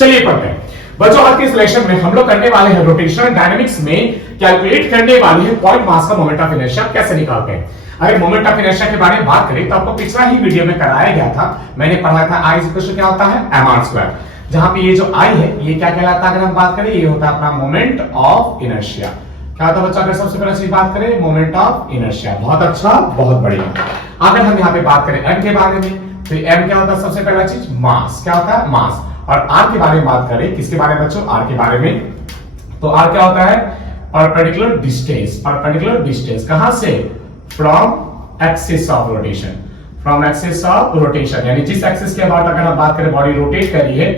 चलिए पढ़ते हैं बच्चों। आज के इस लेक्चर में हम लोग करने वाले हैं रोटेशनल डायनेमिक्स में कैलकुलेट करने वाली है पॉइंट मास का मोमेंट ऑफ इनर्शिया कैसे निकालते हैं। अगर मोमेंट ऑफ इनर्शिया के बारे में बात करें तो आपको पिछला ही वीडियो में कराया गया था, मैंने पढ़ा था I इक्वल टू क्या होता है mr², जहां पे ये जो I है ये क्या कहलाता है, अगर हम बात करें ये होता है अपना मोमेंट ऑफ इनर्शिया। क्या होता है बच्चों, अगर सबसे पहले चीज बात करें मोमेंट ऑफ इनर्शिया, बहुत अच्छा बहुत बढ़िया। अगर हम यहाँ पे बात करें m के बारे में तो m क्या होता है, सबसे पहला चीज मास, क्या होता है मास। और r के बारे में बात करें, किसके बारे में बच्चों, r के बारे में, तो r क्या होता है परपेंडिकुलर डिस्टेंस। परपेंडिकुलर डिस्टेंस कहां से, from axis of rotation, from axis of rotation, यानी जिस एक्सिस के अबाउट अगर हम बात करें बॉडी रोटेट करी है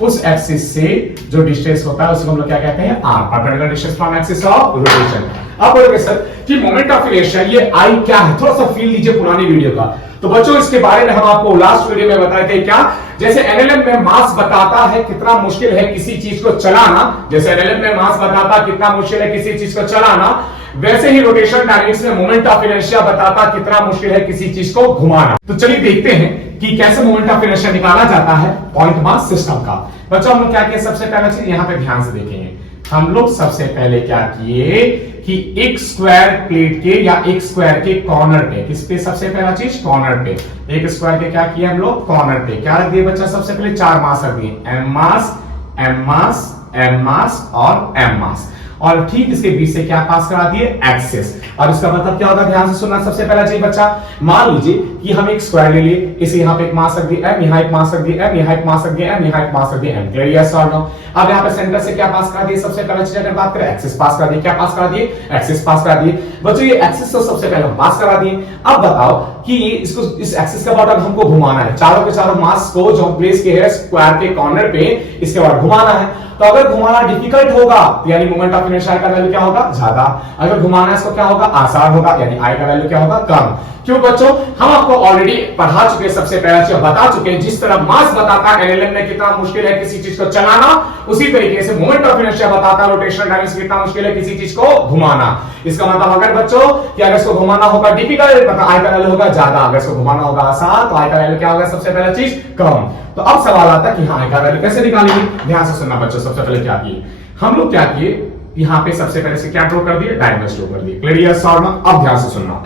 उस एक्सिस से जो डिस्टेंस होता है उसको हम लोग क्या कहते हैं, r, perpendicular distance from axis of rotation. अब बोलोगे सर कि मोमेंट ऑफ इनर्शिया ये I क्या है, थोड़ा सा फील लीजिए पुरानी वीडियो का। तो बच्चों इसके बारे में हम आपको लास्ट वीडियो में बताए थे, क्या जैसे एनएलएम में मास बताता है कितना मुश्किल है किसी चीज को चलाना, जैसे एनएलएम में मास बताता कितना मुश्किल है किसी चीज को चलाना, वैसे ही रोटेशनल डायनेमिक्स में मोमेंट ऑफ इनर्शिया बताता कितना मुश्किल है किसी चीज को घुमाना। तो चलिए देखते हैं कि कैसे मोमेंट ऑफ इनर्शिया निकाला जाता है पॉइंट मास सिस्टम का। बच्चों हम लोग क्या किए, सबसे पहला चीज यहाँ पे ध्यान से देखेंगे, हम लोग सबसे पहले क्या किए कि एक स्क्वायर प्लेट के या एक स्क्वायर के कॉर्नर पे, किस पे, सबसे पहला चीज कॉर्नर पे, एक स्क्वायर के क्या किया हम लोग कॉर्नर पे क्या रख दिए बच्चा, सबसे पहले चार मास रख दिए, एम मास एम मास एम मास और एम मास, और ठीक इसके बीच से क्या पास करा दिए, एक्सिस। और इसका मतलब क्या होगा, ध्यान से सुनना सबसे पहला चीज बच्चा, मान लीजिए कि हम एक स्क्वायर ले लिए, इसे यहाँ पे एक मास रख दिया एम, यहाँ एक मास रख दिया एम, यहाँ एक मास रख दिया एम, यहाँ एक मास रख दिया एम, क्लियर यस और नो। अब यहाँ पे सेंटर से क्या पास करा दिए, सबसे पहला चीज अगर बात करें एक्सिस पास करा दिए, क्या पास करा दिए, एक्सिस पास करा दिए। बच्चों ये एक्सिस तो सबसे पहले पास करा दिए। अब बताओ कि इसको इस एक्सिस के बाद हमको घुमाना है, चारों के चारों मास को जो प्लेस के है स्क्वायर के कॉर्नर पे, इसके बाद घुमाना है। तो अगर घुमाना डिफिकल्ट होगा यानी मोमेंट ऑफ इनर्शिया का वैल्यू क्या होगा, ज्यादा। अगर घुमाना इसको क्या होगा, आसान होगा, यानी I का वैल्यू क्या होगा, कम। क्यों बच्चों, हम आपको ऑलरेडी पढ़ा चुके, सबसे पहला चीज बता चुके हैं, जिस तरह मास बताता है एनएलएम में कितना मुश्किल है किसी चीज को चलाना, उसी तरीके से मोमेंट ऑफ इनर्शिया बताता है रोटेशनल डायनेमिक्स कितना मुश्किल है किसी चीज को घुमाना। इसका मतलब अगर बच्चों कि अगर इसको घुमाना होगा डिफिकल्ट, मतलब I का वैल्यू होगा ज्यादा, अगर इसको घुमाना होगा आसान तो I का वैल्यू क्या होगा, सबसे पहला चीज कम। तो अब सवाल आता है कि हाँ I का वैल्यू कैसे निकालेंगे। ध्यान से सुनना बच्चों, सबसे पहले क्या किए हम लोग, क्या किए यहाँ पे सबसे पहले से क्या ड्रॉ कर दिए, डायगोनल ड्रॉ कर दिए, क्लियर यस और नो। अब ध्यान से सुनना,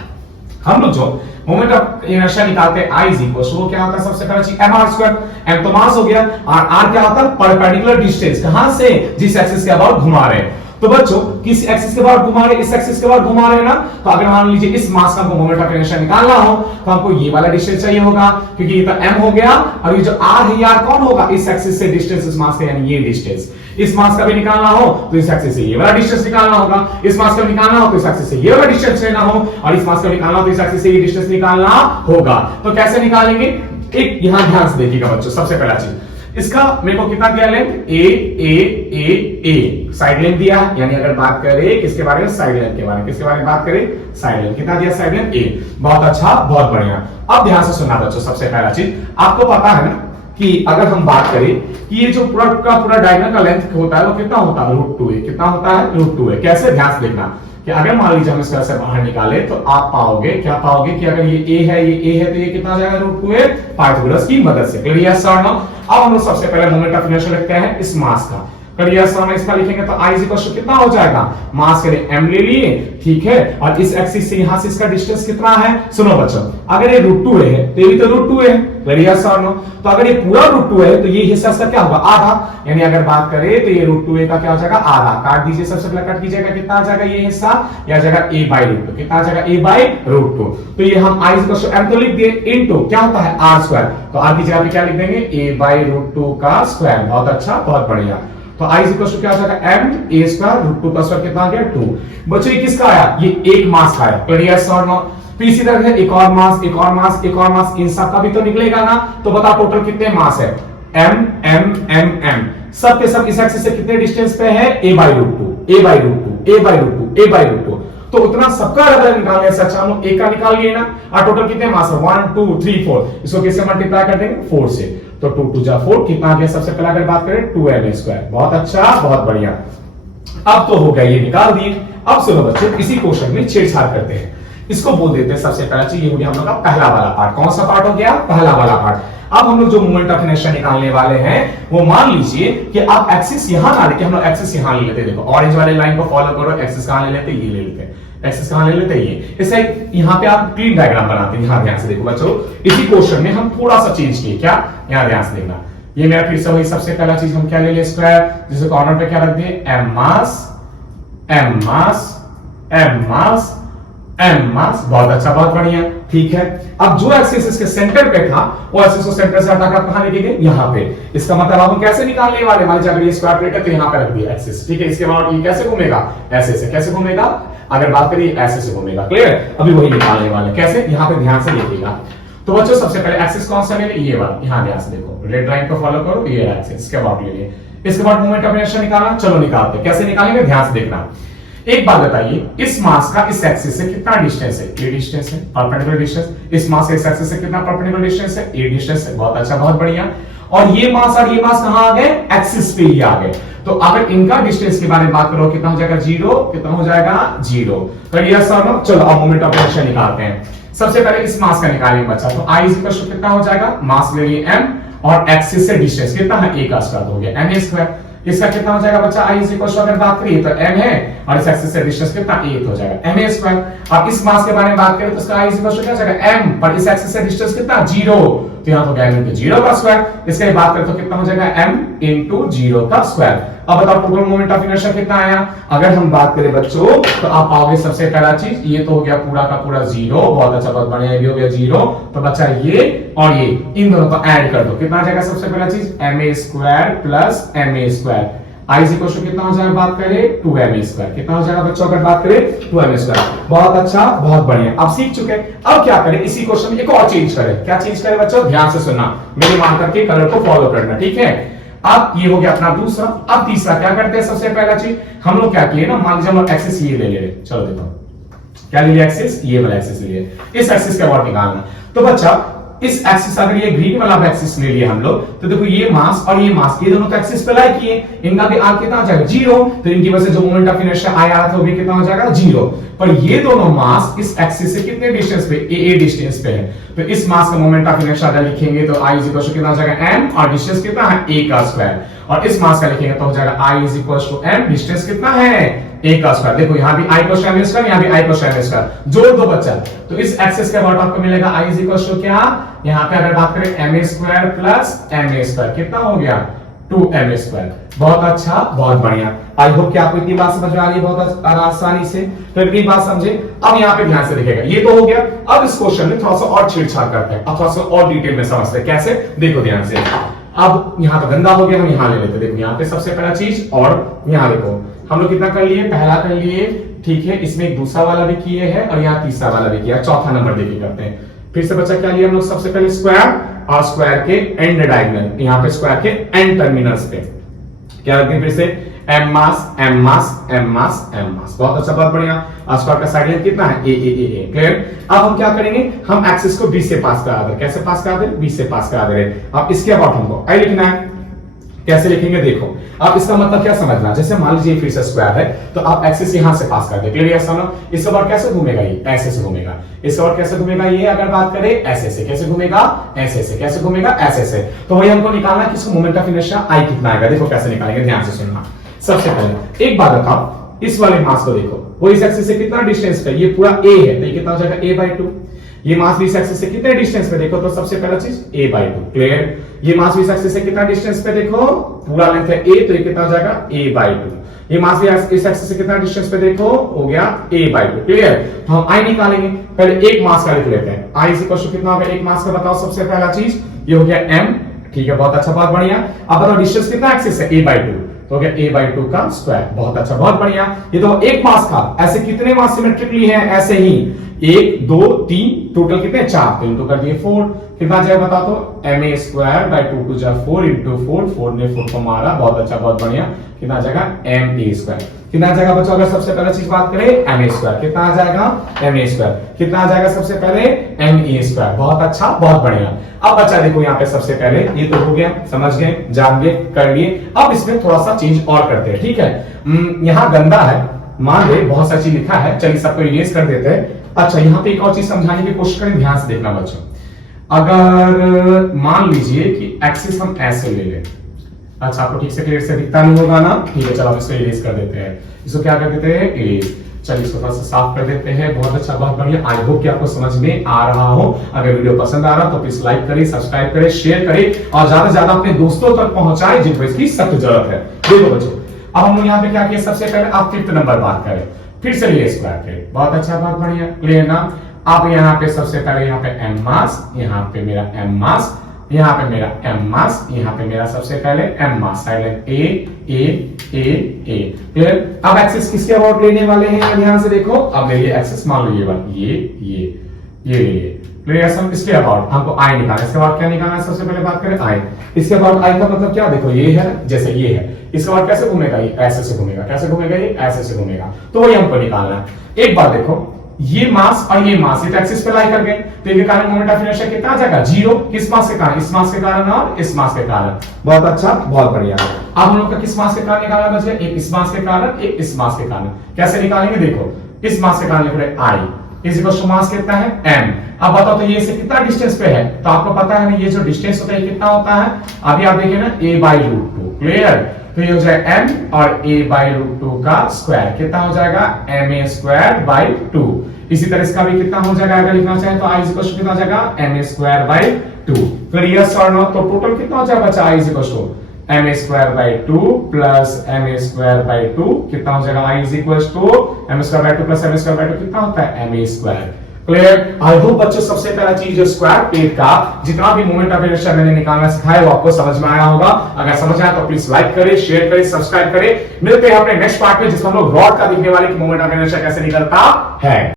हम लोग जो मोमेंट ऑफ इनर्शिया निकालते हैं I वो क्या होता है, सबसे पहला चीज mr², m तो मास हो गया, और r क्या होता है परपेंडिकुलर डिस्टेंस, कहां से, जिस एक्सिस के अबाउट घुमा रहे हैं। तो बच्चों किस एक्सिस के बाद घुमा रहे, इस एक्सिस के बाद घुमा रहे ना, तो अगर मान लीजिए इस मास का हमको मोमेंट ऑफ इनर्शिया निकालना हो तो हमको ये वाला डिस्टेंस चाहिए होगा, क्योंकि ये तो m हो गया, और ये जो r है यार कौन होगा, इस एक्सिस से डिस्टेंस इस मास का, यानी ये डिस्टेंस। इस मास का भी निकालना हो तो इस एक्सिस से ये वाला डिस्टेंस निकालना होगा, इस मास का निकालना हो तो इस एक्सिस से ये वाला डिस्टेंस लेना हो, और इस मास का निकालना हो तो इस एक्सिस से ये डिस्टेंस निकालना होगा। तो कैसे निकालेंगे, एक यहां ध्यान से देखिएगा बच्चों, सबसे पहला चीज इसका मेरे को कितना दिया लेंथ, ए साइड लेंथ दिया, यानी अगर बात करें किसके बारे में, साइड लेंथ के बारे में, किसके बारे में बात करें, साइड लेंथ, कितना दिया, साइड लेंथ ए, बहुत अच्छा बहुत बढ़िया। अब ध्यान से सुनना बच्चों, सबसे पहला चीज आपको पता है ना कि अगर हम बात करें कि ये जो पूरा का पूरा डायगोनल का लेंथ होता है वो कितना होता है, √2 है, कितना होता है, √2 है। कैसे, ध्यान से देखना कि अगर मान लीजिए हम इस तरह से बाहर निकाले तो आप पाओगे, क्या पाओगे कि अगर ये a है, ये a है तो ये कितना आ जाएगा, √2 है, पाइथागोरस की मदद से, क्लियर यस और नो। अब हम लोग सबसे पहले मोमेंट ऑफ इनर्शिया लिखते हैं इस मास का, क्लियर यस और नो। इसका लिखेंगे तो I कितना हो जाएगा, मास के लिए m ले लिए, ठीक है, और इस एक्सिस से यहां से इसका डिस्टेंस कितना है, सुनो बच्चों, अगर ये √2 है तो ये भी तो √2 है, क्लियर यस और नो। तो अगर ये पूरा √2 है तो ये हिस्सा इसका क्या होगा, आधा, यानी अगर बात करें तो ये √2 का क्या हो जाएगा, आधा। काट दीजिए, सबसे पहले काट कीजिएगा, कितना आ जाएगा ये हिस्सा, या जाएगा a/√2, कितना आ जाएगा a/√2। तो ये हम I m तो लिख दिए, इनटू क्या होता है r², तो r की जगह पे क्या लिख देंगे, a/√2 का स्क्वायर, बहुत अच्छा बहुत बढ़िया। तो I क्या हो जाएगा, m a²√2 का स्क्वायर कितना आ गया, 2। बच्चों ये किसका आया, ये एक मास का है, क्लियर यस और नो। तो इसी तरह से एक और मास, एक और मास, एक और मास, इन सब का भी तो निकलेगा ना। तो बताओ टोटल कितने मास है, m m m m, सब के सब इस एक्सिस से कितने डिस्टेंस पे है, a/√2। तो उतना सबका अगर निकालने से अच्छा हम लोग a का निकाल लिए ना, और टोटल कितने मास है, 1 2 3 4, इसको किससे मल्टीप्लाई कर देंगे, 4 से, तो 2 2 जा 4, कितना आ गया, सबसे पहले अगर बात करें 2m², बहुत अच्छा बहुत बढ़िया। अब तो हो गया, ये निकाल दिए। अब सुनो बच्चों, इसी क्वेश्चन में छेड़छाड़ करते हैं इसको बोल देते हैं सबसे पहला चीज, ये हो गया हम लोग का पहला वाला पार्ट। कौन सा पार्ट हो गया? पहला वाला पार्ट। अब हम लोग जो मोमेंट ऑफ इनर्शिया निकालने वाले हैं वो मान लीजिए कि आप एक्सिस यहां ना लेके हम लोग एक्सिस यहां ले लेते। देखो ऑरेंज वाले लाइन को फॉलो करो, एक्सिस कहां ले लेते? ये ले लेते हैं। एक्सिस कहां ले लेते? ये। इसे यहां पे आप क्लीन डायग्राम बनाते हैं। यहां ध्यान से देखो बच्चों, इसी क्वेश्चन में हम थोड़ा सा चेंज किए। क्या? यहां ध्यान से देखना, ये मेरा फिर से वही सबसे पहला चीज हम क्या ले लिए? स्क्वायर, जिसे कॉर्नर पे क्या रख दिए? एम मास, एम मास, एम मास, एम मास। बहुत अच्छा, बहुत बढ़िया, ठीक है। अब जो एक्सिस इसके सेंटर पे था वो एक्सिस को सेंटर से हटाकर कहां लेके गए? यहां पे। इसका मतलब हम कैसे निकालने वाले? मान लीजिए अगर ये स्क्वायर प्लेट है तो यहां पे रख दिया एक्सिस, ठीक है। इसके बाद ये कैसे घूमेगा? ऐसे से। कैसे घूमेगा? अगर बात करिए ऐसे से घूमेगा। क्लियर? अभी वही निकालने वाले। कैसे? यहां पे ध्यान से देखिएगा। तो बच्चों सबसे पहले एक्सिस कौन सा ले ले? ये वाला। यहां ध्यान से देखो, रेड लाइन को फॉलो करो, ये एक्सिस के बाद ले लिए। इसके बाद मोमेंट ऑफ इनर्शिया निकालना। चलो निकालते हैं। कैसे निकालेंगे? ध्यान से देखना। एक बात बताइए, इस मास का इस एक्सिस से कितना डिस्टेंस है? ये डिस्टेंस है, परपेंडिकुलर डिस्टेंस। इस मास का इस एक्सिस से कितना परपेंडिकुलर डिस्टेंस है? ये डिस्टेंस है। बहुत अच्छा, बहुत बढ़िया। और ये मास कहां आ गए? एक्सिस पे ही आ गए। तो अगर इनका डिस्टेंस के बारे में बात करो, कितना हो जाएगा? 0। कितना हो जाएगा? 0। तो यस और नो। चलो अब मोमेंट ऑफ इनर्शिया निकालते हैं। सबसे पहले इस मास का निकालेंगे बच्चा। तो आई इक्वल टू कितना हो जाएगा? मास ले लिए m और एक्सिस से डिस्टेंस कितना है? a का स्क्वायर हो गया m स्क्वायर। इसका कितना हो जाएगा बच्चा? आई इक्वल टू अगर बात करिए तो m है और इस एक्सिस से डिस्टेंस कितना? a हो जाएगा m स्क्वायर। अब इस मास के बारे में बात करें तो इसका आई इक्वल टू क्या हो जाएगा? m पर इस एक्सिस से डिस्टेंस कितना? 0। तो यहां तो m into 0 का स्क्वायर। इसके बात करें तो कितना हो जाएगा? m into 0 का स्क्वायर। अब बताओ टोटल मोमेंट ऑफ इनर्शिया कितना आया? अगर हम बात करें बच्चों तो आप पाओगे सबसे पहला चीज, ये तो हो गया पूरा का पूरा 0। बहुत अच्छा, बहुत बढ़िया। ये हो गया 0। तो बच्चा ये और ये इन दोनों को ऐड कर दो। कितना आ जाएगा? सबसे पहला चीज ma square plus ma square. I equal to कितना हो जाएगा? बात करें 2ma स्क्वायर। कितना हो जाएगा बच्चों अगर बात करें? 2ma square. बहुत अच्छा, बहुत बढ़िया। अब सीख चुके। अब क्या करें? इसी क्वेश्चन में एक और चेंज करें। क्या चेंज करें बच्चों? ध्यान से सुनना, मेरी मान करके कलर को फॉलो करना, ठीक है। अब ये हो गया अपना दूसरा। अब तीसरा क्या करते हैं? सबसे पहला चीज हम लोग क्या किए ना, मान लीजिए हम लोग एक्सिस ये ले ले। चलो देखो क्या ले लिया? एक्सिस, ये वाला एक्सिस ले लिया। इस एक्सिस का वर्ड निकालना। तो बच्चा इस एक्सिस, अगर ये ग्रीन वाला एक्सिस ले लिया हम लोग, तो देखो ये मास और ये मास, ये दोनों तो एक्सिस पे लाई किए, इनका भी आर कितना हो जाएगा? 0। तो इनकी वजह से जो मोमेंट ऑफ इनर्शिया आया था वो भी कितना हो जाएगा? 0। पर ये दोनों मास इस एक्सिस से कितने डिस्टेंस पे? a डिस्टेंस पे है। तो इस मास का मोमेंट ऑफ इनर्शिया अगर लिखेंगे तो i इक्वल टू कितना हो जाएगा? m और डिस्टेंस कितना है? a का स्क्वायर। और इस मास का लिखेंगे तो हो जाएगा i equal to m, distance कितना है? a का स्क्वायर। देखो यहां भी i equal to m square, यहां भी i equal to m square. जोड़ दो बच्चा। तो इस एक्सिस के बाद आपको मिलेगा i इक्वल टू क्या? यहां पे अगर बात करें ma square plus ma square, कितना हो गया? 2ma square. बहुत अच्छा, बहुत बढ़िया। आई होप कि आपको इतनी बात समझ में आ रही है बहुत आसानी से। तो इतनी बात समझे। अब यहाँ पे ध्यान से देखिएगा, ये तो हो गया। अब इस क्वेश्चन में थोड़ा सा और छेड़छाड़ करते हैं, अब थोड़ा सा और डिटेल में समझते हैं। कैसे? देखो ध्यान से। अब यहाँ पे गंदा हो गया, हम यहाँ ले लेते। देखो यहाँ पे सबसे पहला चीज, और यहाँ देखो हम लोग कितना कर लिए? पहला कर लिए, ठीक है। इसमें एक दूसरा वाला भी किए हैं और यहाँ तीसरा वाला भी किया, चौथा नंबर देखिए करते हैं। फिर से बच्चा क्या लिया हम लोग? सबसे पहले स्क्वायर और स्क्वायर के एंड डायगोनल, यहाँ पे स्क्वायर के एंड टर्मिनल्स पे क्या रखते हैं? फिर से m मास, m मास, m मास, m मास। बहुत अच्छा, बहुत बढ़िया। स्क्वायर का साइड लेंथ कितना है? a। क्लियर? अब हम क्या करेंगे? हम एक्सिस को b से पास करा दे। कैसे पास करा दे? b से पास करा दे। अब इसके अबाउट हमको i लिखना है। कैसे लिखेंगे? देखो अब इसका मतलब क्या समझना। जैसे मान लीजिए फिर से स्क्वायर है तो आप एक्सिस यहां से पास कर दे। क्लियर? ऐसा ना, इसके बाद कैसे घूमेगा? ये ऐसे से घूमेगा। इसके बाद कैसे घूमेगा? ये अगर बात करें ऐसे से। कैसे घूमेगा? ऐसे से। कैसे घूमेगा? ऐसे से। तो वही हमको निकालना है कि इसको मोमेंट ऑफ इनर्शिया आई कितना आएगा। देखो कैसे निकालेंगे, ध्यान से सुनना। सबसे पहले एक बात बताओ, इस वाले मास को देखो, वो इस एक्सिस से कितना डिस्टेंस पे? ये पूरा a है, तो ये कितना हो जाएगा? a/2। ये मास भी इस एक्सिस से कितने डिस्टेंस पे? देखो तो सबसे पहला चीज a/2। क्लियर? ये मास भी इस एक्सिस से कितना डिस्टेंस पे? देखो पूरा लेंथ है a, तो ये कितना हो जाएगा? a/2। ये मास भी इस एक्सिस से कितना डिस्टेंस पे? देखो हो गया a/2। क्लियर? तो हम i निकालेंगे। पहले एक मास का लिख लेते हैं। i इक्वल टू कितना होगा? एक मास का बताओ सबसे पहला चीज, ये हो गया m, ठीक है। बहुत अच्छा, बहुत बढ़िया। अब बताओ डिस्टेंस कितना एक्सिस है? a/2, तो हो गया a/2 का स्क्वायर। बहुत अच्छा, बहुत बढ़िया। ये तो एक मास था। ऐसे कितने मास सिमेट्रिकली हैं? ऐसे ही 1 2 3, टोटल कितने? 4। तो इनको कर दिए 4। कितना जाएगा बता तो? ma स्क्वायर बाय 2 2 जा 4 इंटू 4, 4 ने 4 को मारा। बहुत अच्छा, बहुत बढ़िया। कितना जाएगा? ma square. कितना आ जाएगा बच्चों? अगर सबसे पहले चीज बात करें ma स्क्वायर, कितना आ जाएगा? ma square. कितना आ जाएगा सबसे पहले? ma square. बहुत अच्छा, बहुत बढ़िया। अब बच्चा देखो यहाँ पे सबसे पहले ये तो हो गया, समझ गए, जान गए, कर लिए। अब इसमें थोड़ा सा चेंज और करते हैं, ठीक है। यहाँ गंदा है, मान ले बहुत सा चीज लिखा है, चलिए सबको इरेज कर देते हैं। अच्छा, यहाँ पे एक और चीज समझाने की कोशिश करें, ध्यान से देखना बच्चों। अगर मान लीजिए कि एक्सिस हम ऐसे ले लें, अच्छा आपको ठीक से क्लियर से दिखता नहीं होगा ना, ठीक है, चलो हम इसको इरेज कर देते हैं। इसको क्या कर देते हैं, इरेज। चलिए इसको थोड़ा सा साफ कर देते हैं। बहुत अच्छा, बहुत बढ़िया। आई होप कि आपको समझ में आ रहा हो। अगर वीडियो पसंद आ रहा तो प्लीज लाइक करें, सब्सक्राइब करें, शेयर करें और ज्यादा से ज्यादा अपने दोस्तों तक पहुंचाएं जिनको इसकी सख्त जरूरत है। देखो बच्चों, अब हम यहाँ पे क्या किया, सबसे पहले आप 5th नंबर बात करें, फिर से लिए स्क्वायर प्लेट। बहुत अच्छा, बहुत बढ़िया, क्लियर ना। अब यहाँ पे सबसे पहले यहाँ पे एम मास, यहाँ पे मेरा एम मास, यहाँ पे मेरा एम मास, यहाँ पे मेरा सबसे पहले एम मास, साइड लाइन ए ए ए ए, क्लियर। अब एक्सिस किसके अबाउट लेने वाले हैं, ध्यान से देखो। अब मेरी एक्सिस मान लो ये वाला, ये क्लियर। हम इसके अबाउट हमको आई निकालना है। इसके बाद क्या निकालना है, सबसे पहले बात करें आई। इसके बाद आई का मतलब क्या, देखो ये है, जैसे ये है, इसके बाद कैसे घूमेगा, ये ऐसे से घूमेगा, कैसे घूमेगा, ये ऐसे से घूमेगा, तो वही हमको निकालना है। एक बात देखो, ये मास और ये मास, ये एक्सिस पे लाई कर गए, तो इनके कारण मोमेंट ऑफ इनर्शिया कितना आ जाएगा, 0। किस मास के कारण, इस मास के कारण और इस मास के कारण। बहुत अच्छा, बहुत बढ़िया। अब हम लोग का किस मास के कारण निकालना बचे, एक इस मास के कारण, एक इस मास के कारण। कैसे निकालेंगे, देखो इस मास के कारण लिख रहे I is equal to mass कितना है, m। अब बताओ तो ये से कितना डिस्टेंस पे है, तो आपको पता है ना ये जो डिस्टेंस होता है कितना होता है, अभी आप देखिए ना a/√2, क्लियर। तो ये हो जाएगा m और a/√2 का स्क्वायर कितना हो जाएगा, ma²/2। इसी तरह इसका भी कितना हो जाएगा, अगर लिखना चाहे तो i इज इक्वल टू कितना हो जाएगा, ma²/2। फिर यस और नो, तो टोटल कितना हो जाएगा बच्चा, i is equal to ma²/2 plus ma²/2 कितना हो जाएगा, i is equal to ma²/2 plus ma²/2 कितना होता है, ma²। क्लियर। आई होप बच्चों सबसे पहला चीज जो स्क्वायर प्लेट का जितना भी मोमेंट ऑफ इनर्शिया मैंने निकालना सिखाया वो आपको समझ में आया होगा। अगर समझ आया तो प्लीज लाइक करें, शेयर करें, सब्सक्राइब करें। मिलते हैं अपने नेक्स्ट पार्ट में जिसमें हम लोग रॉड का दिखने वाले मोमेंट ऑफ इनर्शिया कैसे निकलता है।